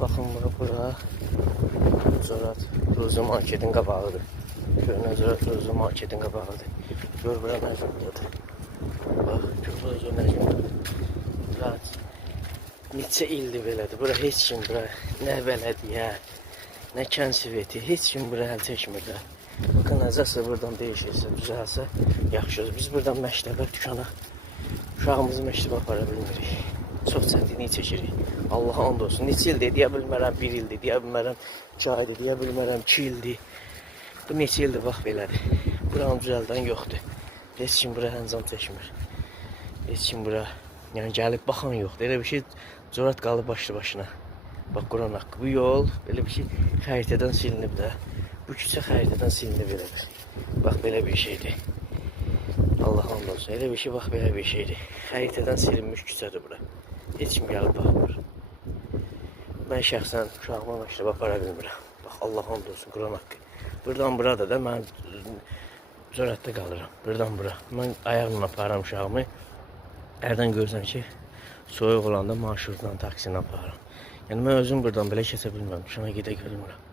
Baxın bura Zorat Ruzi Marketin qabağıdır. Görünən Zorat Ruzi Marketin qabağıdır. Gör bura Nəcmdadır. Bax, Ruzi Nəcmdadır. Rahat. Neçə ildir belədir. Bura heç kim bura nə bələdiyyə, nə kənsiveti, heç kim bura əl çəkmir. Bakın nəzəsə buradan değişirsə, düzəlsə yaxşı. Biz buradan məktəbə, dükana uşağımızı məktəbə apara bilmirik. Çox çətinlik çəkirik. Allaha and olsun. Neçə ildir deyə bilmərəm, 1 ildir, deyə bilmərəm, 2 aydır, deyə bilmərəm, 2 ildir. Bu neçə ildir bax belədir. Buranı düzəldən yoxdur. Heç kim bura həncam çəkmir. Heç kim bura yəni gəlib baxan yoxdur. Elə bir şey Zorat qalıb başlı başına. Bax Quran haqqı. Bu yol belə bir şey xəritədən silinib də. Bu küçə xəritədən silinib belədir. Bax belə bir şeydir. Allah and olsun. Elə bir şey bax belə bir şeydir. Xəritədən silinmiş küçədir bura. Heç kim gəlib baxmır. Mən şəxsən uşağıma məktəbə apara bilmirəm. Bax Allah and olsun Quran haqqı. Buradan burada da mən Zoratda qalıram. Buradan bura. Mən ayaqla aparıram uşağımı. Ərdən görürsən ki, soyuq olanda marşrutla, taksinə aparıram. Yəni mən özüm buradan belə keçə bilmirəm. Şuna gedə görmürəm.